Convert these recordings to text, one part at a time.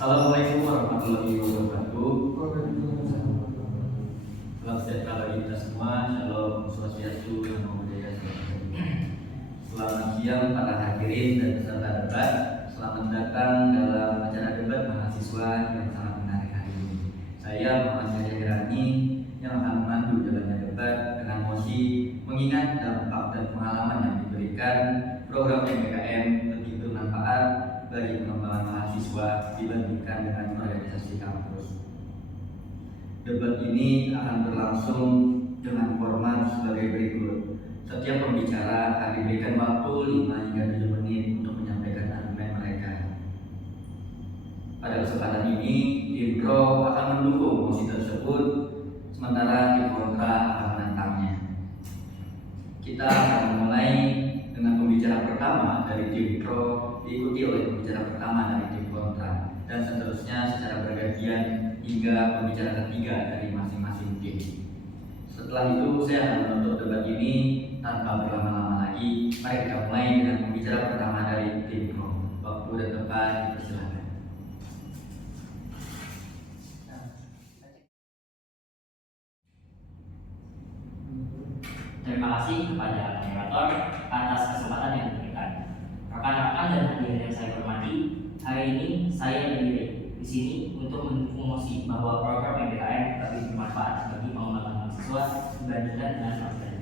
Assalamualaikum warahmatullahi wabarakatuh. Salam sejahtera bagi kita semua. Shalom, swastiastu, namo buddhaya, selamat siang para hadirin dan peserta debat. Selamat datang dalam acara debat mahasiswa yang sangat menarik hari ini. Saya Muhammad Hirani yang akan memandu jalannya debat dengan mosi mengingat dampak dan pengalaman yang diberikan program MBKM lebih bermanfaat bagi pengembangan mahasiswa dibandingkan dengan organisasi kampus. Debat ini akan berlangsung dengan format sebagai berikut. Setiap pembicara akan diberikan waktu 5 hingga 7 menit untuk menyampaikan argumen mereka. Pada kesempatan ini, tim pro akan mendukung mosi tersebut, sementara tim kontra akan menentangnya. Kita akan memulai dengan pembicara pertama dari tim pro, diikuti oleh pembicara pertama dari tim kontra, dan seterusnya secara bergantian hingga pembicara ketiga dari masing-masing tim. Setelah itu saya akan menutup debat ini tanpa berlama-lama lagi. Mari kita mulai dengan pembicara pertama dari tim pro. Waktu dan tempat dipersilakan. Terima kasih kepada moderator atas kesempatan yang diberikan. Rekan-rekan dan hadirin yang saya hormati, hari ini saya berdiri di sini untuk mendukung mosi bahwa program MBKM lebih bermanfaat bagi pengembangan mahasiswa dibandingkan dengan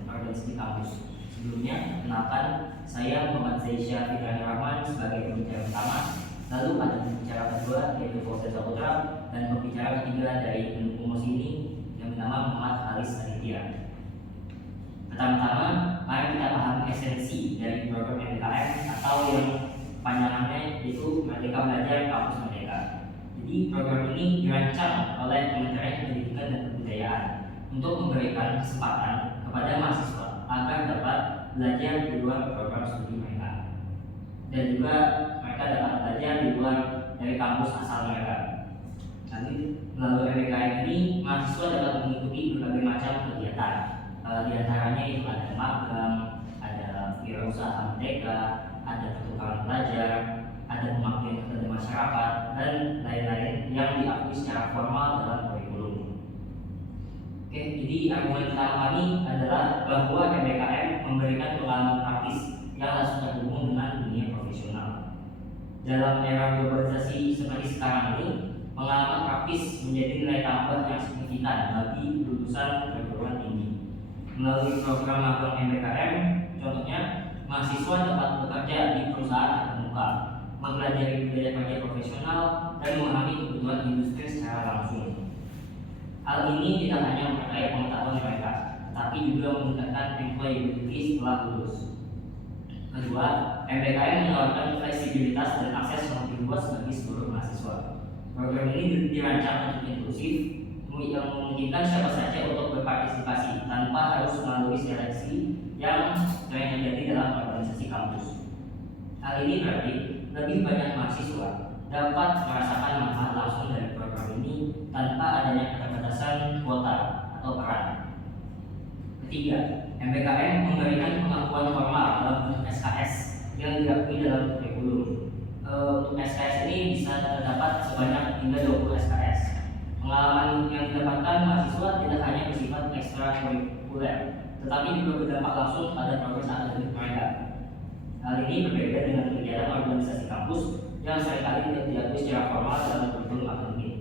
organisasi kampus. Sebelumnya, kenalkan saya Muhammad Zaisha Fitrani Rahman sebagai pembicara pertama. Lalu ada pembicara kedua yaitu Fauzan Saputra, dan pembicara ketiga dari pendukung mosi ini yang bernama Muhammad Haris Aditya. Pertama-tama, mari kita pahami esensi dari program MBKM atau yang panjangannya yaitu Merdeka Belajar Kampus Merdeka. Jadi program ini dirancang oleh Kementerian Pendidikan dan Kebudayaan untuk memberikan kesempatan kepada mahasiswa agar dapat belajar di luar program studi mereka, dan juga mereka dapat belajar di luar dari kampus asal mereka. Nanti melalui MBKM ini mahasiswa dapat mengikuti berbagai macam kegiatan. Di antaranya itu ada magang, ada wirausaha merdeka, ada pertukaran pelajar, ada pengabdian kepada masyarakat, dan lain-lain yang diakui secara formal dalam kurikulum. Oke, jadi argumen utama kami adalah bahwa MBKM memberikan pengalaman praktis yang langsung terhubung dengan dunia profesional. Dalam era globalisasi seperti sekarang ini, pengalaman praktis menjadi nilai tambah yang signifikan bagi lulusan perguruan tinggi. Melalui program magang MBKM, contohnya mahasiswa dapat bekerja di perusahaan terkemuka, mempelajari budaya kerja profesional, dan memahami kebutuhan industri secara langsung. Hal ini tidak hanya memperkaya pengetahuan mereka, tapi juga meningkatkan employability setelah lulus. Kedua, MBKM menawarkan fleksibilitas dan akses yang lebih luas bagi seluruh mahasiswa. Program ini dirancang untuk inklusif, yang memungkinkan siapa saja untuk berpartisipasi tanpa harus melalui seleksi yang sering terjadi dalam organisasi kampus. Hal ini berarti lebih banyak mahasiswa dapat merasakan manfaat langsung dari program ini tanpa adanya keterbatasan kuota atau peran. Ketiga, MBKM memberikan pengakuan formal dalam bentuk SKS yang diakui dalam kurikulum. Untuk SKS ini bisa terdapat sebanyak hingga 20 SKS. Pengalaman yang didapatkan mahasiswa tidak hanya bersifat ekstrakurikuler, tetapi juga berdampak langsung pada progres akademik mereka. Hal ini berbeda dengan kegiatan organisasi kampus yang seringkali tidak diakui secara formal dalam kurikulum akademik.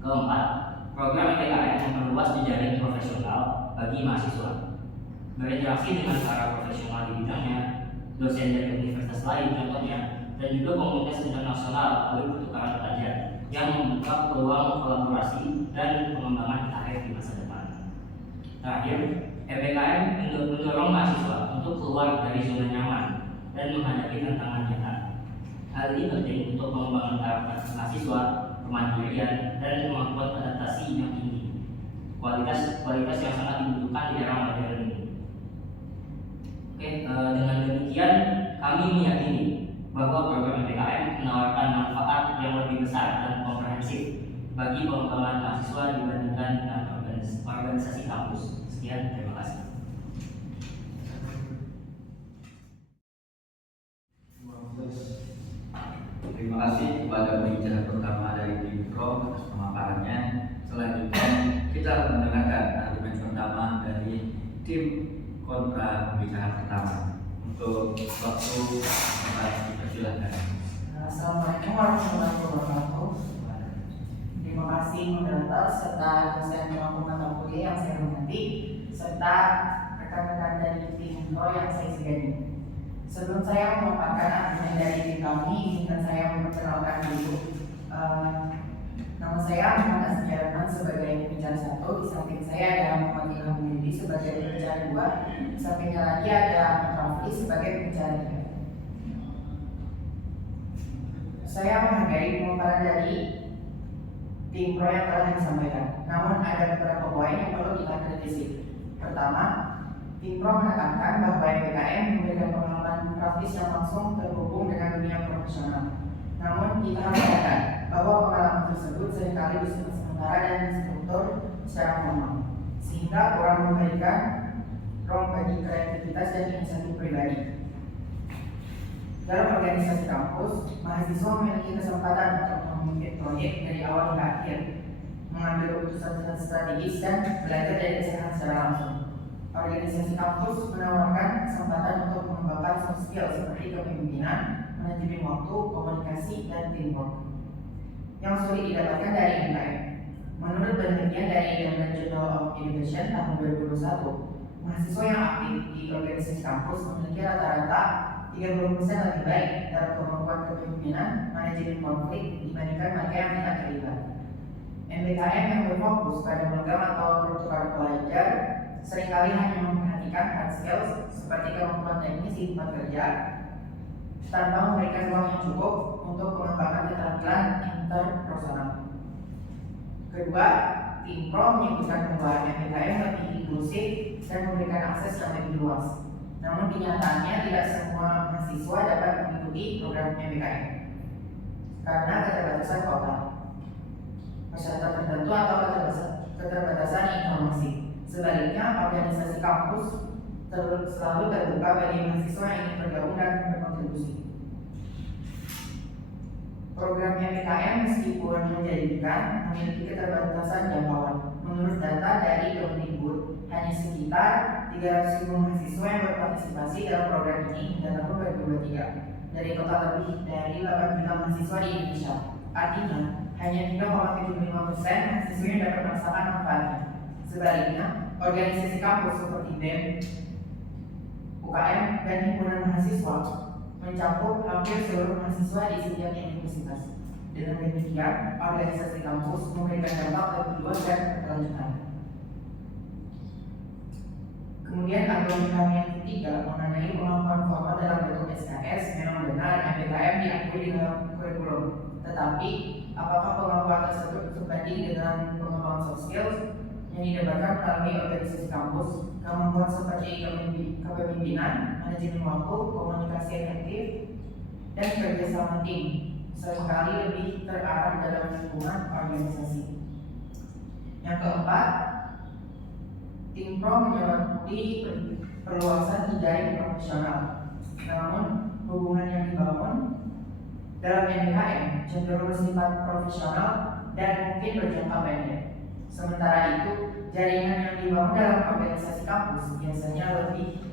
Keempat, program MBKM memperluas jejaring profesional bagi mahasiswa. Berinteraksi dengan para profesional di bidangnya, dosen dari universitas lain contohnya, dan juga komunitas internasional melalui pertukaran pelajar yang membuka peluang kolaborasi dan pengembangan karir di masa depan. Terakhir, MBKM mendorong mahasiswa untuk keluar dari zona nyaman dan menghadapi tantangan nyata. Hal ini penting untuk pengembangan karakter mahasiswa, kemandirian, dan kemampuan adaptasi yang tinggi. Kualitas yang sangat dibutuhkan di era modern ini. Dengan demikian kami meyakini bahwa program MBKM menawarkan manfaat yang lebih besar dan komprehensif bagi pengembangan mahasiswa dibandingkan dengan organisasi kampus. Sekian, terima kasih. Oke, Terima kasih kepada pembicara pertama dari Bintro atas pemaparannya. Selanjutnya kita akan mendengarkan argumen pertama dari tim kontra pembicara pertama. Untuk waktu dipersilakan. Assalamualaikum warahmatullahi wabarakatuh. Terima kasih moderator serta dosen pemangku mata kuliah yang saya hormati serta rekan-rekan dari tim Pro yang saya segani. Sebelum saya memaparkan argumen dari tim kami, izinkan saya memperkenalkan dulu. Nama saya Muhammad Asmi sebagai pembicara 1, di samping saya ada Muhammad Ilham Mudi sebagai pembicara 2, di sampingnya lagi ada Ahmad Rafli sebagai pembicara 3. Saya menghargai pemaparan dari tim Pro yang telah disampaikan. Namun ada beberapa poin yang perlu kita kritisi. Pertama, tim Pro menekankan bahwa MBKM memberikan pengalaman praktis yang langsung terhubung dengan dunia profesional. Namun kita harus sadar bahwa pengalaman tersebut seringkali bersifat sementara dan struktur secara formal, sehingga kurang memberikan ruang bagi kreativitas dan inisiatif pribadi. Dalam organisasi kampus, mahasiswa memiliki kesempatan untuk memimpin proyek dari awal hingga akhir, mengambil keputusan strategis dan belajar dari kesalahan secara langsung. Organisasi kampus menawarkan kesempatan untuk mengembangkan soft skill seperti kepemimpinan, manajemen waktu, komunikasi, dan teamwork yang sulit didapatkan dari MKM. Menurut penelitian dari London Journal of Education tahun 2021, mahasiswa yang aktif di organisasi kampus memiliki rata-rata 30% lebih baik dalam kemampuan kepemimpinan, manajemen konflik dibandingkan mereka yang tidak terlibat. MBKM yang berfokus pada program atau pertukaran pelajar seringkali hanya memperhatikan hard skills seperti kemampuan teknis di tempat kerja tanpa memberikan ruang yang cukup untuk mengembangkan keterampilan interpersonal. Kedua, tim Pro menyebutkan bahwa MBKM lebih inklusif dan memberikan akses yang lebih luas. Namun kenyataannya tidak semua mahasiswa dapat mengikuti program MBKM karena keterbatasan kota, peserta tertentu atau keterbatasan informasi. Sebaliknya, organisasi kampus selalu terbuka bagi mahasiswa yang ingin bergabung dan berkontribusi. Program MBKM meskipun menjanjikan memiliki keterbatasan jangkauan. Menurut data dari Kemendikbud, hanya sekitar 300.000 mahasiswa yang berpartisipasi dalam program ini hingga tahun 2023 dari total lebih dari 8 juta mahasiswa di Indonesia. Artinya, hanya 3,75% mahasiswa yang dapat merasakan manfaatnya. Sebaliknya, organisasi kampus seperti BEM, UKM, dan himpunan mahasiswa mencakup hampir seluruh mahasiswa di setiap universitas. Dengan demikian, organisasi kampus memberikan dampak lebih luas dan berkelanjutan. Kemudian argumen kami yang ketiga mengenai kemampuan formal dalam bentuk SKS memang benar MBKM diakui dalam kurikulum. Tetapi, apakah kemampuan tersebut sebanding dengan pengembangan soft skills yang didapatkan melalui organisasi kampus? Kemampuan seperti kepemimpinan, manajemen waktu, komunikasi efektif, dan kerjasama tim seringkali lebih terarah dalam lingkungan organisasi. Yang keempat, tim Pro menyoroti perluasan jejaring profesional. Namun, hubungan yang dibangun dalam MBKM cenderung bersifat profesional dan mungkin berjangka pendek. Sementara itu, jaringan yang dibangun dalam organisasi kampus biasanya lebih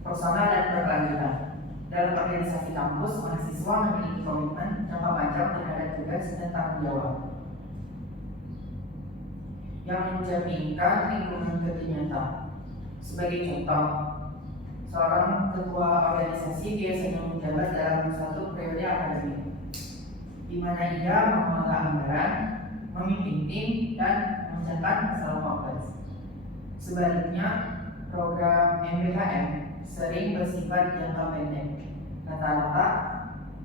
personal dan berkelanjutan. Dalam organisasi kampus, mahasiswa memiliki komitmen jangka panjang terhadap tugas dan tanggung jawab yang mencerminkan lingkungan kerja nyata. Sebagai contoh, seorang ketua organisasi biasanya menjabat dalam satu periode akademik, di mana ia mengelola anggaran, memimpin tim, dan mencatat masalah kompleks. Sebaliknya, program MBKM sering bersifat jangka pendek, rata-rata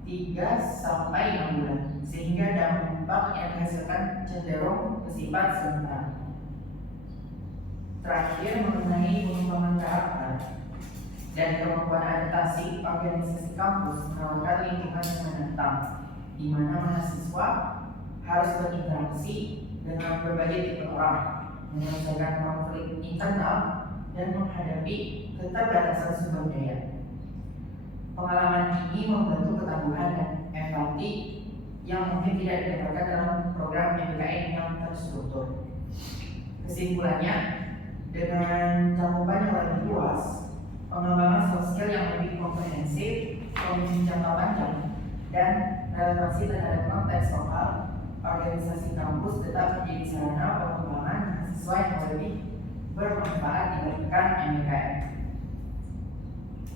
3-6 bulan, sehingga dampak yang dihasilkan cenderung bersifat sementara. Terakhir, mengenai pengembangan karakter dan kemampuan adaptasi, organisasi kampus menawarkan lingkungan yang menantang, di mana mahasiswa harus berinteraksi dengan berbagai tipe orang, menyelesaikan konflik internal, dan menghadapi keterbatasan sumber daya. Pengalaman ini membentuk ketangguhan dan healthy yang mungkin tidak didapatkan dalam program MBKM yang terstruktur. Kesimpulannya, dengan cakupan yang lebih luas, pengembangan soft skill yang lebih komprehensif, komunikasi jangka panjang, dan relevansi terhadap konteks lokal, organisasi kampus tetap menjadi sarana pengembangan mahasiswa yang lebih bermanfaat dibandingkan MBKM.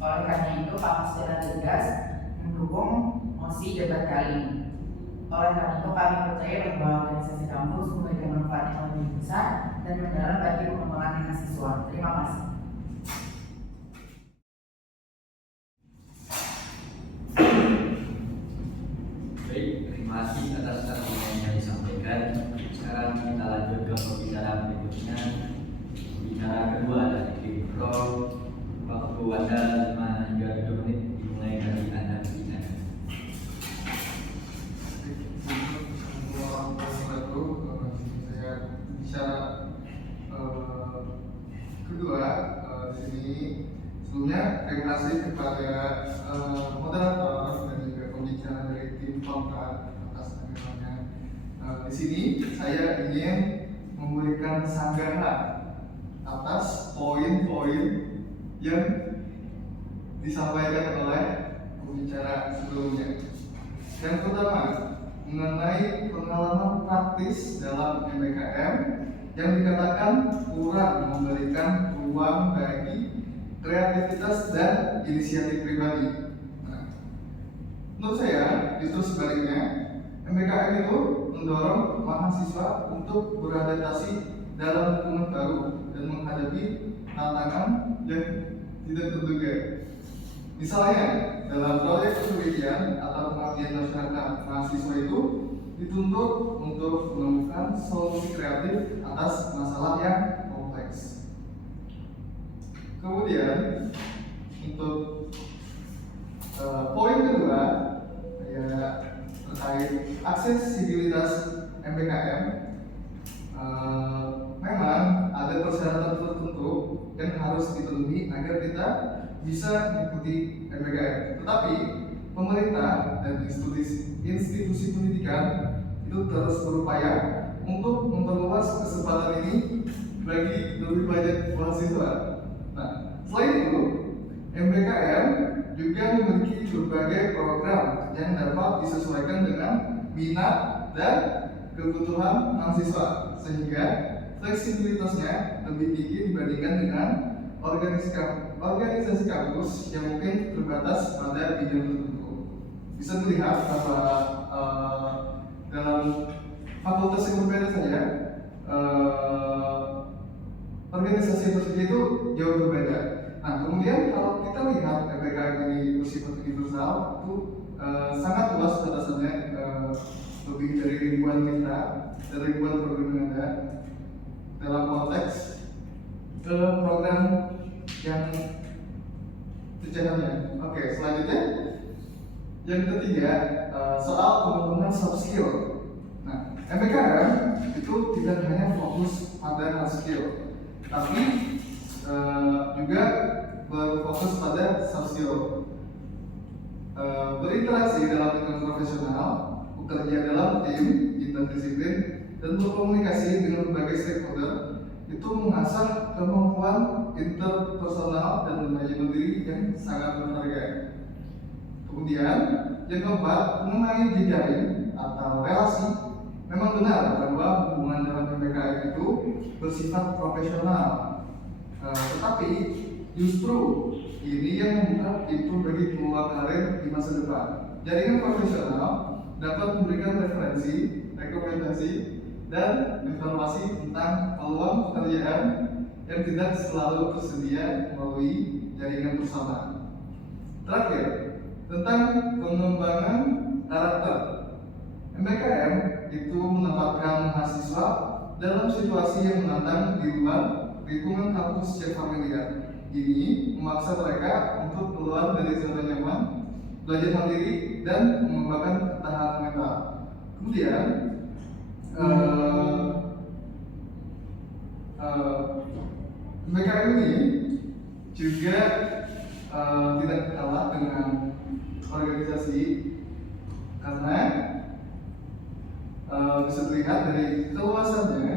Oleh karena itu, kami secara tegas mendukung mosi debat kali ini. Oleh karena itu, kami percaya bahwa organisasi kampus memberikan manfaat yang lebih besar dan mendalam bagi pengembangan mahasiswa. Terima kasih. Baik, terima kasih atas argumen yang disampaikan. Sekarang kita lanjut ke pembicaraan berikutnya. Pembicara kedua dari tim Pro. Waktu Anda 5 hingga 7 menit dimulai dari Anda. Saya bicara kedua di sini. Sebelumnya terima kasih kepada moderator dan juga pembicara dari tim Kontra atas acaranya. Di sini saya ingin memberikan sanggahan atas poin-poin yang disampaikan oleh pembicara sebelumnya. Yang pertama, mengenai pengalaman praktis dalam MBKM yang dikatakan kurang memberikan ruang bagi kreativitas dan inisiatif pribadi. Menurut saya, justru sebaliknya, MBKM itu mendorong mahasiswa untuk beradaptasi dalam lingkungan baru dan menghadapi tantangan yang tidak terduga. Misalnya, dalam proyek penelitian atau pengabdian masyarakat, mahasiswa itu dituntut untuk menemukan solusi kreatif atas masalah yang kompleks. Kemudian, untuk poin kedua, ya, terkait aksesibilitas MBKM, memang ada persyaratan tertentu yang harus dipenuhi agar kita bisa mengikuti MBKM. Tetapi pemerintah dan institusi pendidikan itu terus berupaya untuk memperluas kesempatan ini bagi lebih banyak mahasiswa. Nah, selain itu, MBKM juga memiliki berbagai program yang dapat disesuaikan dengan minat dan kebutuhan mahasiswa, sehingga fleksibilitasnya lebih tinggi dibandingkan dengan organisasi kampus yang mungkin terbatas pada bidang tertentu. Bisa dilihat bahwa dalam fakultas yang berbeda saja, organisasi tersebut itu jauh berbeda. Nah, kemudian kalau kita lihat MBKM ini bersifat universal, itu sangat luas batasannya, lebih dari ribuan mitra dan ribuan program yang ada dalam konteks program yang tujuannya. Oke, selanjutnya yang ketiga, soal pengembangan soft skill. Nah, MBKM itu tidak hanya fokus pada hard skill, tapi juga berfokus pada soft skill. Berinteraksi dalam lingkungan profesional, bekerja dalam tim, interdisiplin, dan berkomunikasi dengan berbagai stakeholder itu mengasah kemampuan interpersonal dan manajemen diri yang sangat berharga. Kemudian yang keempat, mengenai jejaring atau relasi, memang benar bahwa hubungan dalam MBKM itu bersifat profesional, tetapi justru ini yang membuka pintu bagi peluang karir di masa depan. Jaringan profesional dapat memberikan referensi, rekomendasi, dan informasi tentang peluang pekerjaan yang tidak selalu tersedia melalui jaringan bersama. Terakhir, tentang pengembangan karakter. MBKM itu menempatkan mahasiswa dalam situasi yang menantang di luar lingkungan kampus yang familiar. Ini memaksa mereka untuk keluar dari zona nyaman, belajar mandiri, dan mengembangkan ketahanan mental. Kemudian, MBKM ini juga tidak kalah dengan organisasi, karena dari keluasannya,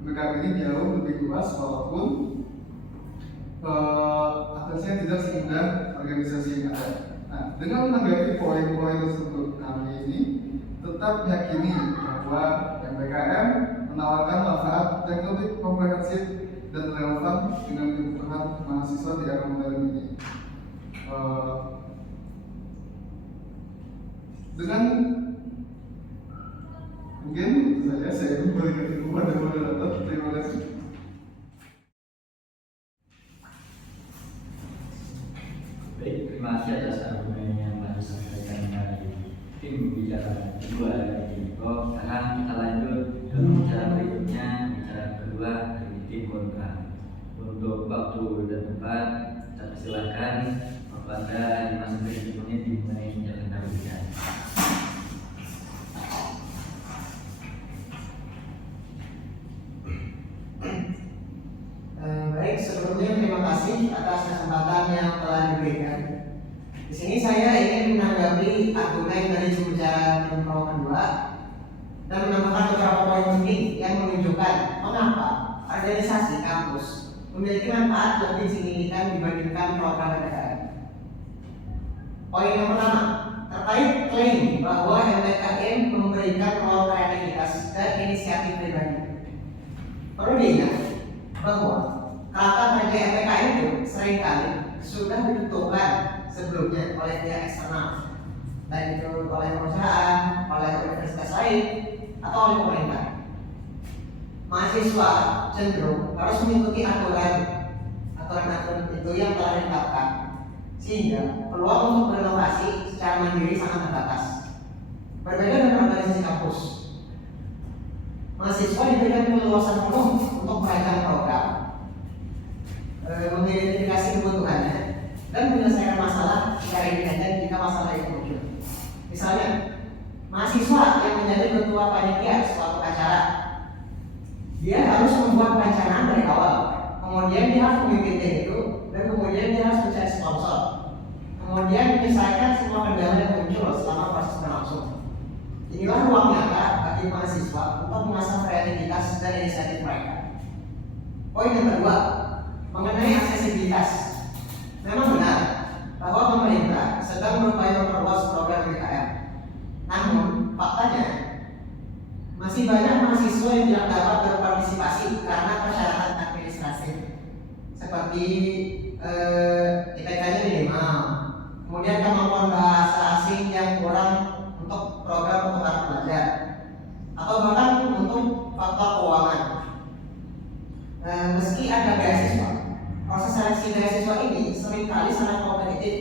MBKM ini jauh lebih luas walaupun aksesnya tidak semudah organisasi yang ada. Nah, dengan menanggapi poin-poin tersebut, kami ini tetap meyakini bahwa MBKM menawarkan manfaat yang lebih komprehensif dan relevan dengan kebutuhan mahasiswa di era modern ini. Dengan mungkin saya kembalikan ke kepada moderator. Terima kasih. Baik, terima kasih atas argumen yang telah disampaikan dari tim bicara kedua dari Kok. Sekarang kita lanjut ke bicara berikutnya, bicara kedua dari tim kontra. Untuk waktu dan tempat, kita persilahkan kepada 5-7 menit dimulai menjalankan bicara. Baik, sebelumnya terima kasih atas kesempatan yang telah diberikan. Di sini saya ingin menanggapi argumen dari jurubicara tim pro kedua dan menambahkan beberapa poin penting yang menunjukkan mengapa organisasi kampus memiliki manfaat lebih signifikan dibandingkan program MBKM. Poin yang pertama terkait klaim bahwa MBKM memberikan ruang kreativitas dan inisiatif pribadi. Perlu diingat bahwa kata kerja MBKM itu seringkali sudah ditentukan sebelumnya oleh pihak eksternal, baik itu oleh perusahaan, oleh universitas lain, atau oleh pemerintah. Mahasiswa cenderung harus mengikuti aturan itu yang telah ditetapkan, sehingga peluang untuk berinovasi secara mandiri sangat terbatas. Berbeda dengan organisasi kampus, mahasiswa diberikan keleluasan penuh untuk merancang program, mengidentifikasi kebutuhannya, dan menyelesaikan masalah secara independen jika masalah itu muncul. Misalnya, mahasiswa yang menjadi ketua panitia suatu acara, dia harus membuat perencanaan dari awal, kemudian dia harus memimpinnya itu, dan kemudian dia harus mencari sponsor, kemudian menyelesaikan semua kendala yang muncul selama proses berlangsung. Inilah ruang nyata bagi mahasiswa untuk mengasah kreativitas dan inisiatif mereka. Poin yang kedua, mengenai aksesibilitas. Memang benar bahwa pemerintah sedang berupaya memperluas program MBKM. Namun, faktanya masih banyak mahasiswa yang tidak dapat berpartisipasi karena persyaratan administratif, seperti IPK-nya minimal, kemudian kemampuan bahasa asing yang kurang untuk program pertukaran pelajar, atau bahkan untuk faktor keuangan. Meski ada beasiswa, proses seleksi beasiswa ini seringkali sangat kompetitif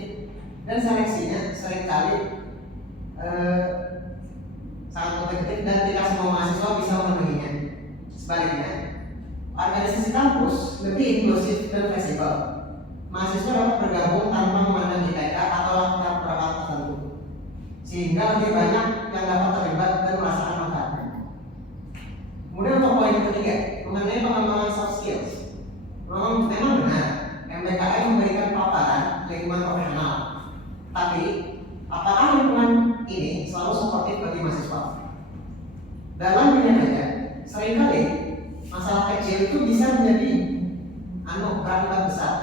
dan seleksinya seringkali sangat kompetitif dan tidak semua mahasiswa bisa memenuhinya. Sebaliknya, organisasi kampus lebih inklusif dan fleksibel. Mahasiswa dapat bergabung tanpa memandang IPK atau latar belakang tertentu, sehingga lebih banyak yang dapat terlibat dan merasakan manfaatnya. Kemudian untuk poin ketiga, mengenai pengembangan soft skills. Memang benar, MBKM memberikan paparan lingkungan profesional. Tapi, apakah lingkungan ini selalu suportif bagi mahasiswa? Dalam dunia kerja, seringkali masalah kecil itu bisa menjadi berakibat besar,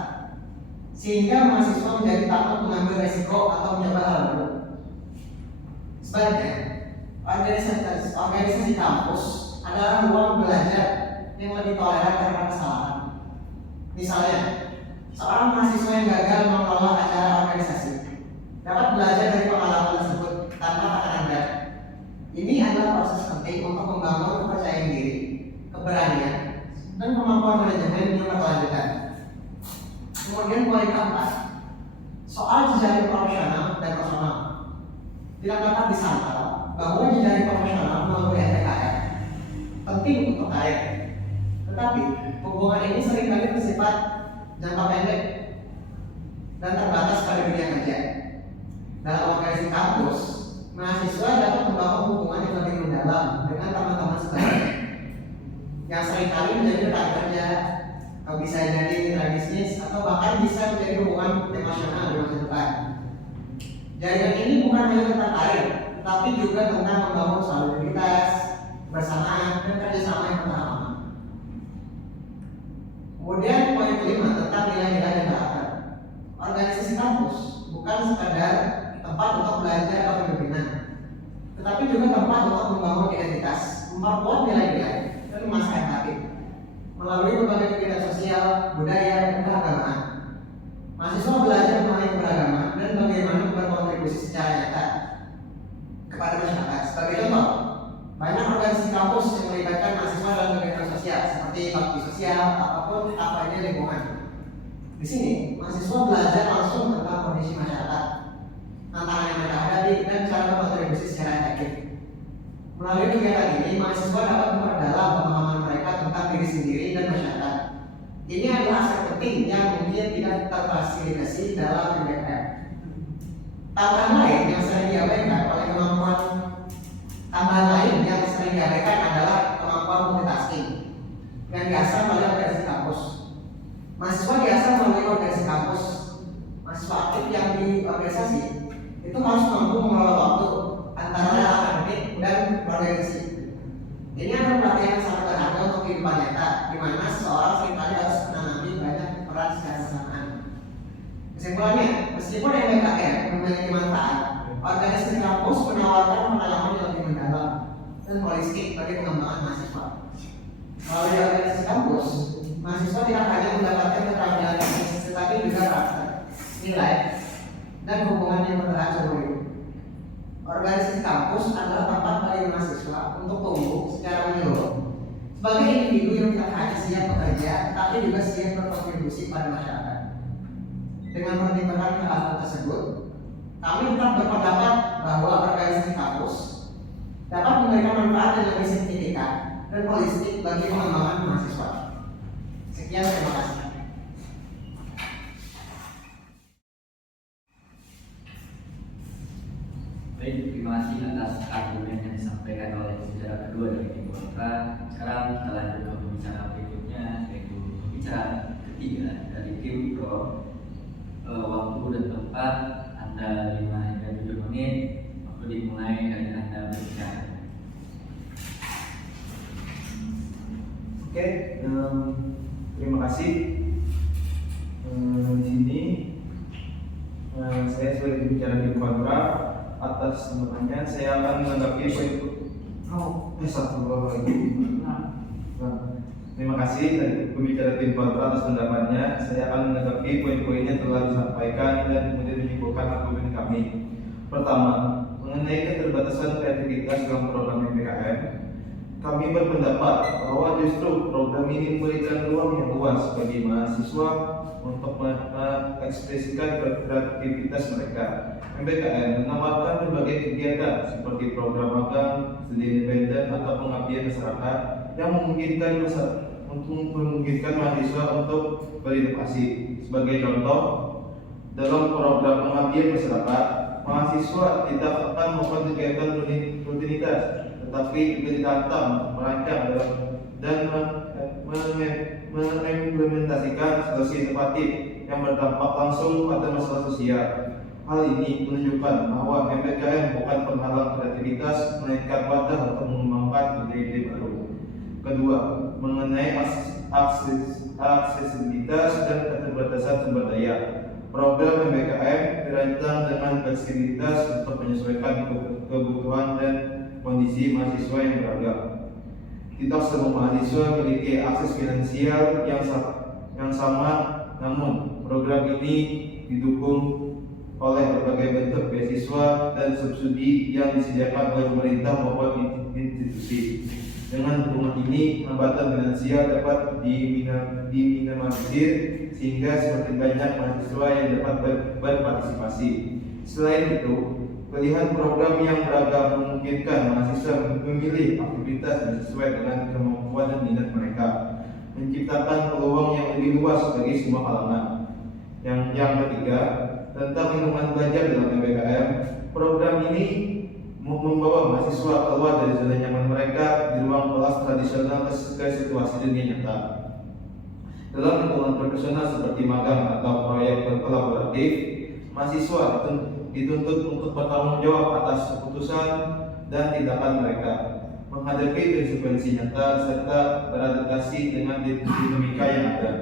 sehingga mahasiswa menjadi takut mengambil resiko atau mencoba hal baru. Sebaliknya, organisasi kampus adalah ruang belajar yang lebih toleran terhadap kesalahan. Misalnya, seorang mahasiswa yang gagal mengelola acara organisasi dapat belajar dari pengalaman tersebut tanpa tekanan berat. Ini adalah proses penting untuk membangun kepercayaan diri, keberanian, dan kemampuan manajemen yang berkelanjutan. Kemudian poin keempat, soal jejaring profesional dan personal. Tidak dapat disangkal bahwa jejaring profesional melalui MBKM penting untuk karir. Tetapi hubungan ini seringkali bersifat jangka pendek dan terbatas pada dunia kerja. Dalam organisasi kampus, mahasiswa dapat membangun hubungan yang lebih mendalam dengan teman-teman sebayanya, yang seringkali menjadi rekan kerja, atau bisa jadi mitra bisnis, atau bahkan bisa menjadi hubungan emosional di masa depan. Jaringan ini bukan hanya tentang karir, tapi juga tentang membangun solidaritas, bersamaan, dan kerjasama yang bertahan lama. Kemudian poin kelima tentang nilai-nilai dan karakter. Organisasi kampus bukan sekadar tempat untuk belajar atau pembinaan, tetapi juga tempat untuk membangun identitas, memperkuat nilai-nilai, dan memasarkan empati melalui berbagai kegiatan sosial, budaya, dan keagamaan. Mahasiswa belajar mengenai keberagaman dan bagaimana berkontribusi secara nyata kepada masyarakat. Sebagai contoh, banyak organisasi kampus yang melibatkan mahasiswa dalam kegiatan sosial seperti bakti sosial ataupun kampanye lingkungan. Di sini, mahasiswa belajar langsung tentang kondisi masyarakat, tantangan yang mereka hadapi, dan cara berkontribusi secara efektif. Melalui kegiatan ini, mahasiswa dapat memperdalam pemahaman mereka tentang diri sendiri dan masyarakat. Ini adalah aspek penting yang mungkin tidak terfasilitasi dalam PBKM. Tambahan lain yang sering diabaikan adalah kemampuan multitasking yang diasah oleh organisasi kampus. Mahasiswa diasah melalui organisasi kampus. Mahasiswa aktif yang di organisasi itu harus mampu mengelola waktu antara akademik dan organisasi. Ini adalah pelatihan yang sangat berharga untuk kehidupan nyata, di mana seseorang seringkali harus menangani banyak peran secara bersamaan. Kesimpulannya, meskipun MBKM memiliki manfaat, organisasi kampus menawarkan pengalaman yang lebih mendalam dan holistik bagi pengembangan mahasiswa. Melalui organisasi kampus, mahasiswa tidak hanya mendapatkan keterampilan teknis, tetapi juga karakter, nilai, dan hubungan yang bertahan seumur hidup. Organisasi kampus adalah tempat bagi mahasiswa untuk tumbuh secara menyeluruh sebagai individu yang tidak hanya siap bekerja, tetapi juga siap berkontribusi pada masyarakat. Dengan pertimbangan hal tersebut, kami tetap berpendapat bahwa organisasi kampus dapat memberikan manfaat yang lebih signifikan dan holistik bagi pengembangan mahasiswa. Sekian, terima kasih. Baik, terima kasih atas argumen yang disampaikan oleh pembicara kedua dari tim kontra. Sekarang kita lanjut ke pembicara berikutnya, yaitu pembicara ketiga dari tim pro. Waktu dan tempat Anda 5 hingga 7 menit. Waktu dimulai dari Anda berbicara. Oke, terima kasih. Di sini saya sebagai pembicara tim kontra. Atas teman-temannya, saya akan menanggapi poin itu. Terima kasih dari pembicara tim kontra atas pendapatnya. Saya akan menanggapi poin-poinnya telah disampaikan dan kemudian menyimpulkan argumen kami. Pertama, mengenai keterbatasan kreativitas dalam program PPKM, kami berpendapat bahwa justru program ini memberikan ruang yang luas bagi mahasiswa untuk mengekspresikan kreativitas mereka. MBKM menawarkan berbagai kegiatan seperti program magang, studi independen atau pengabdian masyarakat yang memungkinkan mahasiswa untuk berinovasi. Sebagai contoh, dalam program pengabdian masyarakat, mahasiswa tidak akan melakukan kegiatan rutinitas, tetapi juga ditantang untuk merancang dan mengimplementasikan solusi inovatif yang berdampak langsung pada masalah sosial. Hal ini menunjukkan bahwa MBKM bukan penghalang kreativitas, melainkan wadah untuk mengembangkan ide-ide baru. Kedua, mengenai aksesibilitas dan keterbatasan sumber daya. Program MBKM dirancang dengan fleksibilitas untuk menyesuaikan kebutuhan dan kondisi mahasiswa yang beragam. Tidak semua mahasiswa memiliki akses finansial yang sama, namun program ini didukung oleh berbagai bentuk beasiswa dan subsidi yang disediakan oleh pemerintah maupun institusi. Dengan dukungan ini, hambatan finansial dapat diminimalisir sehingga semakin banyak mahasiswa yang dapat berpartisipasi. Selain itu, pilihan program yang beragam memungkinkan mahasiswa memilih aktivitas yang sesuai dengan kemampuan dan minat mereka, menciptakan peluang yang lebih luas bagi semua kalangan. Yang ketiga, tentang lingkungan belajar dalam MBKM, program ini membawa mahasiswa keluar dari zona nyaman mereka di ruang kelas tradisional ke situasi dunia nyata. Dalam lingkungan profesional seperti magang atau proyek kolaboratif, mahasiswa dituntut untuk bertanggung jawab atas keputusan dan tindakan mereka. menghadapi konsekuensi nyata serta beradaptasi dengan dinamika yang ada.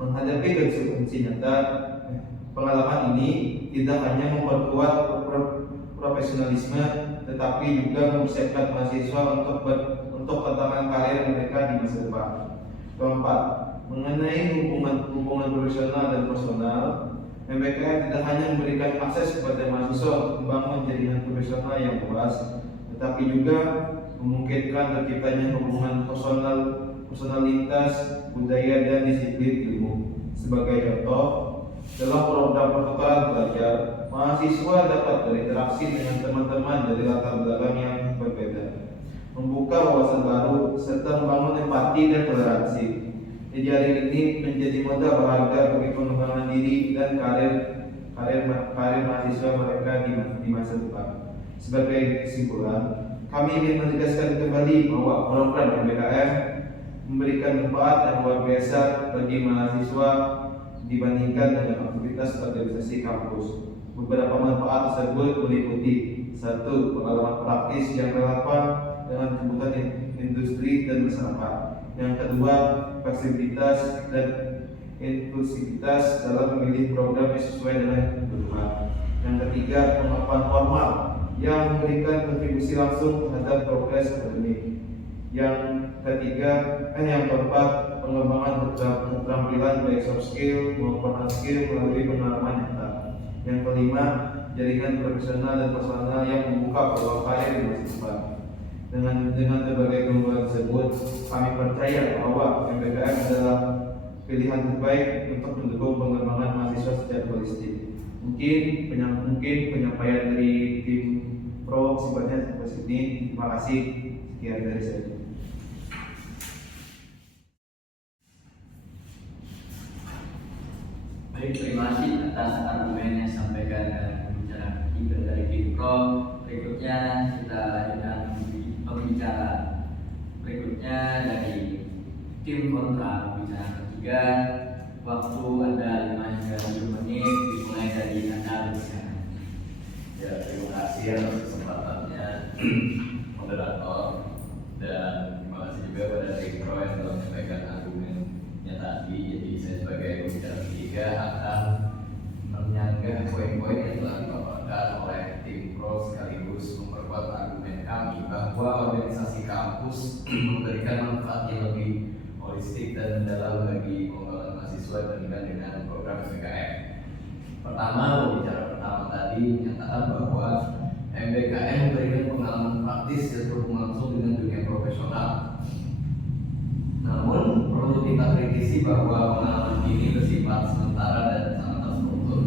Menghadapi konsekuensi nyata, pengalaman ini tidak hanya memperkuat profesionalisme, tetapi juga mempersiapkan mahasiswa untuk tantangan karir mereka di masa depan. Keempat, mengenai hubungan profesional dan personal, MBKM tidak hanya memberikan akses kepada mahasiswa untuk membangun jaringan profesional yang luas, tetapi juga memungkinkan terciptanya hubungan personalitas, budaya, dan disiplin ilmu. Sebagai contoh, dalam program pertukaran belajar, mahasiswa dapat berinteraksi dengan teman-teman dari latar belakang yang berbeda, membuka wawasan baru, serta membangun empati dan toleransi. Jejaring ini menjadi modal berharga bagi pengembangan diri dan karir mahasiswa mereka di masa depan. Sebagai kesimpulan, kami ingin menegaskan kembali bahwa program MBKM memberikan manfaat yang luar biasa bagi mahasiswa dibandingkan dengan aktivitas organisasi kampus. Beberapa manfaat tersebut meliputi: 1. Pengalaman praktis yang relevan dengan kebutuhan industri dan masyarakat. Yang kedua, fleksibilitas dan inklusivitas dalam memilih program yang sesuai dengan kebutuhan. Yang ketiga, pengakuan formal yang memberikan kontribusi langsung terhadap progres akademik. Yang keempat, pengembangan keterampilan baik soft skill maupun hard skill melalui pengalaman nyata. Yang kelima, jaringan profesional dan personal yang membuka peluang karir di masa depan. Dengan berbagai keunggulan tersebut, kami percaya bahwa MBKM adalah pilihan terbaik untuk mendukung pengembangan mahasiswa secara holistik. Mungkin penyampaian dari tim Pro sifatnya sampai sini. Terima kasih. Sekian dari saya. Baik, terima kasih atas argumen yang disampaikan dalam pembicaraan ketiga dari tim Pro. Berikutnya kita lanjutkan pembicara berikutnya dari tim kontra. Pembicara ketiga, waktu Anda 5 hingga 7 menit, dimulai dari Anda berbicara. Ya, terima kasih atas kesempatannya moderator, dan terima kasih juga pada tim Pro yang telah menyampaikan argumennya tadi. Jadi saya sebagai pembicara ketiga akan menyanggah poin-poin yang telah dipaparkan oleh tim Pro sekaligus memperkuat argumen kami bahwa organisasi kampus memberikan manfaat yang lebih holistik dan mendalam bagi pengembangan mahasiswa dibandingkan dengan program MBKM. Pertama, pembicara pertama tadi menyatakan bahwa MBKM memberikan pengalaman praktis yang berhubungan langsung dengan dunia profesional. Namun perlu kita kritisi bahwa pengalaman ini bersifat sementara dan sangat terstruktur,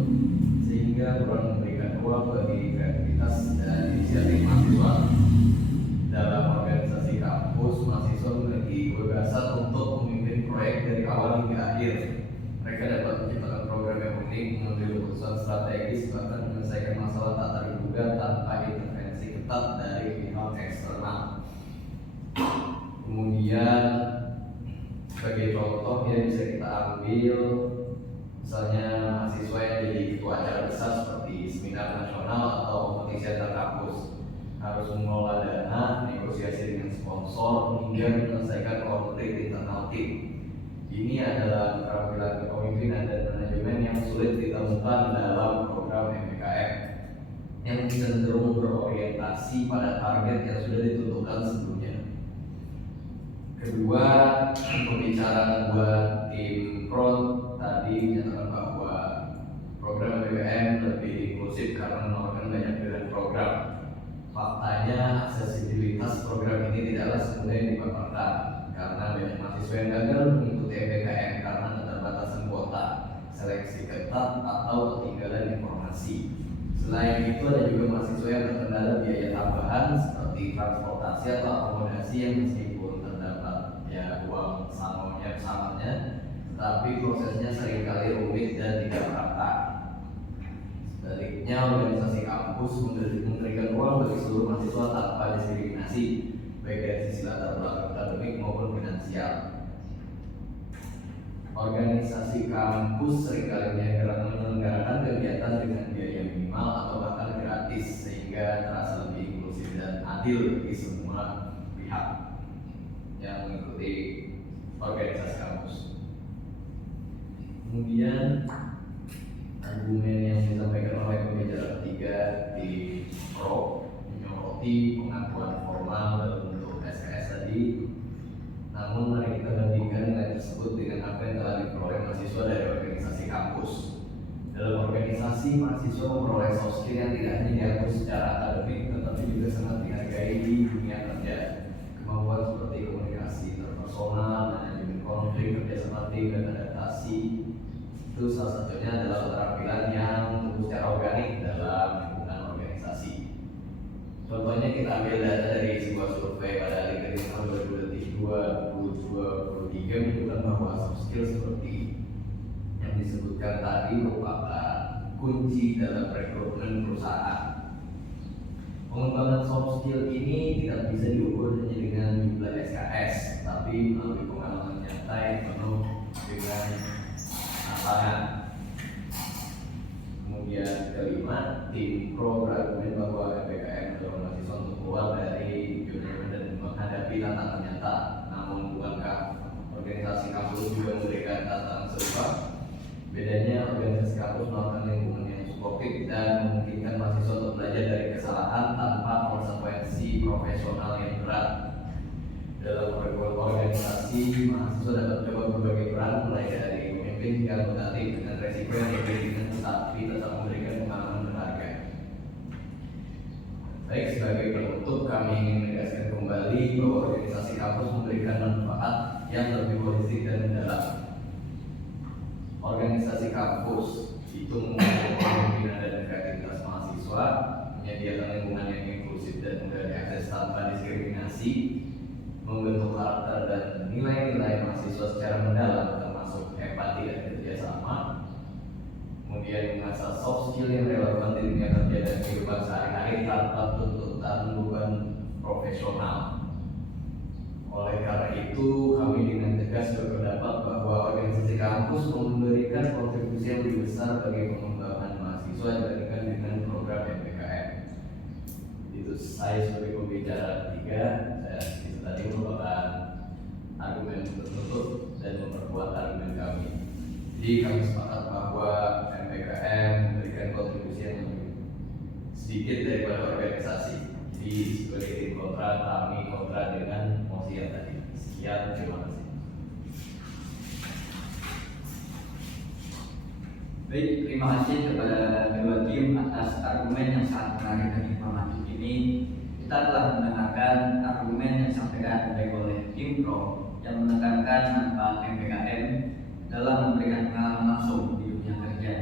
sehingga kurang memberikan ruang bagi kreativitas dan inisiatif mahasiswa. Dalam organisasi kampus, mahasiswa memiliki kebebasan untuk memimpin proyek dari awal hingga akhir. Mereka dapat menciptakan program yang unik, mengambil keputusan strategis, bahkan menyelesaikan masalah tak terduga tanpa intervensi ketat dari pihak eksternal. Kemudian sebagai contoh yang bisa kita ambil, misalnya mahasiswa yang jadi ketua acara besar seperti seminar nasional atau kompetisi antar kampus, harus mengelola dana, negosiasi dengan sponsor, hingga menyelesaikan konflik internal tim. Ini adalah keterampilan kepemimpinan dan manajemen yang sulit ditemukan dalam program MBKM yang cenderung berorientasi pada target yang sudah ditentukan sebelumnya. Kedua, pembicaraan buat tim Pro tadi menyatakan bahwa program MBKM lebih inklusif karena menawarkan banyak pilihan program. Faktanya, aksesibilitas program ini tidaklah semudah yang dipaparkan, karena banyak mahasiswa yang gagal mengikuti MBKM karena keterbatasan kuota, seleksi ketat, atau ketinggalan informasi. Selain itu, ada juga mahasiswa yang terkendala biaya tambahan seperti transportasi atau akomodasi yang meskipun terdapat uang samanya, tetapi prosesnya seringkali rumit dan tidak merata. Sebaliknya, organisasi kampus memberikan ruang bagi seluruh mahasiswa tanpa diskriminasi, baik dari sisi latar belakang akademik maupun finansial. Organisasi kampus seringkali menyelenggarakan kegiatan dengan biaya minimal atau bahkan gratis, sehingga terasa lebih inklusif dan adil. adil bagi semua pihak yang mengikuti organisasi kampus. Kemudian argumen yang disampaikan oleh pembicara ketiga di pro menyoroti pengakuan formal dalam bentuk SKS tadi. Namun mari kita bandingkan nilai tersebut dengan apa yang telah diperoleh mahasiswa dari organisasi kampus. Dalam organisasi, mahasiswa memperoleh soft skill yang tidak hanya diakui secara akademik, tetapi juga sangat dihargai di dunia kerja. Kemampuan seperti komunikasi interpersonal, manajemen konflik, kerjasama tim, dan adaptasi itu salah satunya adalah keterampilan yang tumbuh secara organik dalam lingkungan organisasi. Contohnya kita ambil data dari sebuah survei pada LinkedIn tahun 2022-2023 menunjukkan bahwa soft skill seperti yang disebutkan tadi merupakan kunci dalam rekrutmen perusahaan. Pengembangan soft skill ini tidak bisa diukur hanya dengan jumlah SKS, tapi melalui pengalaman nyata yang penuh dengan tantangan. Kemudian kelima, tim pro berargumen bahwa MBKM mendorong mahasiswa untuk keluar dari zona nyaman dan menghadapi tantangan nyata. Namun bukankah organisasi kampus juga memberikan tantangan serupa? Bedanya organisasi kampus melakukan lingkungan yang suportif dan memungkinkan mahasiswa untuk belajar dari kesalahan tanpa konsekuensi profesional yang berat. Dalam organisasi, mahasiswa dapat mencoba berbagai peran mulai dari pemimpin hingga anggota tim dengan resiko yang berbeda tetapi tetap memberikan pengalaman berharga. Baik, sebagai penutup kami ingin menegaskan kembali bahwa organisasi kampus memberikan manfaat yang lebih holistik dan mendalam. Organisasi kampus itu mengusung kepemimpinan dan kreativitas mahasiswa, menyediakan lingkungan yang inklusif dan mudah diakses tanpa diskriminasi, membentuk karakter dan nilai-nilai mahasiswa secara mendalam termasuk empati dan kerjasama, kemudian mengasah soft skill yang relevan di dunia kerja dan kehidupan sehari-hari tanpa tuntutan beban profesional. Oleh karena itu, kami dengan tegas berpendapat bahwa organisasi kampus memberikan kontribusi yang lebih besar bagi pengembangan mahasiswa dibandingkan dengan program MBKM. Itu saya sebagai pembicara ketiga, itu tadi merupakan argumen penutup dan memperkuat argumen kami. Jadi kami sepakat bahwa MBKM memberikan kontribusi yang lebih sedikit daripada organisasi. Jadi sebagai tim kontra, kami kontra dengan mosi yang tadi. Sekian, terima kasih. Baik, terima kasih kepada kedua tim atas argumen yang sangat menarik dan informatif ini. Kita telah mendengarkan argumen yang disampaikan baik oleh tim pro yang menekankan manfaat MBKM dalam memberikan pengalaman langsung di dunia kerja.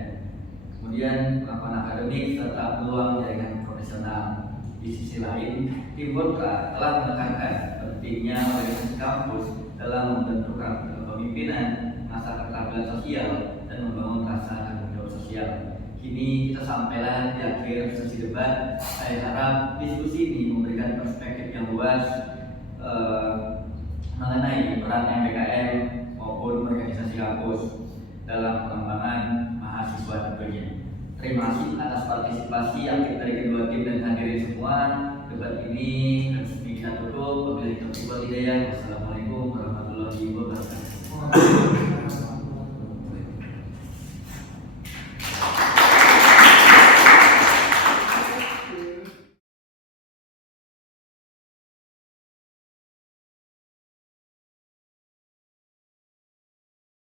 Kemudian pengakuan akademik serta peluang jaringan profesional. Di sisi lain, tim kontra telah menekankan pentingnya organisasi kampus dalam membentuk kepemimpinan, mengasah keterampilan sosial, dan membangun rasa tanggung jawab sosial. Kini kita sampailah di akhir sesi debat. Saya harap diskusi ini memberikan perspektif yang luas mengenai peran MBKM maupun organisasi kampus dalam pengembangan mahasiswa tentunya. Terima kasih atas partisipasi aktif dari kedua tim dan hadirin semua. Debat ini resmi kita tutup. Wabillahi taufiq wal hidayah. Wassalamualaikum warahmatullahi wabarakatuh.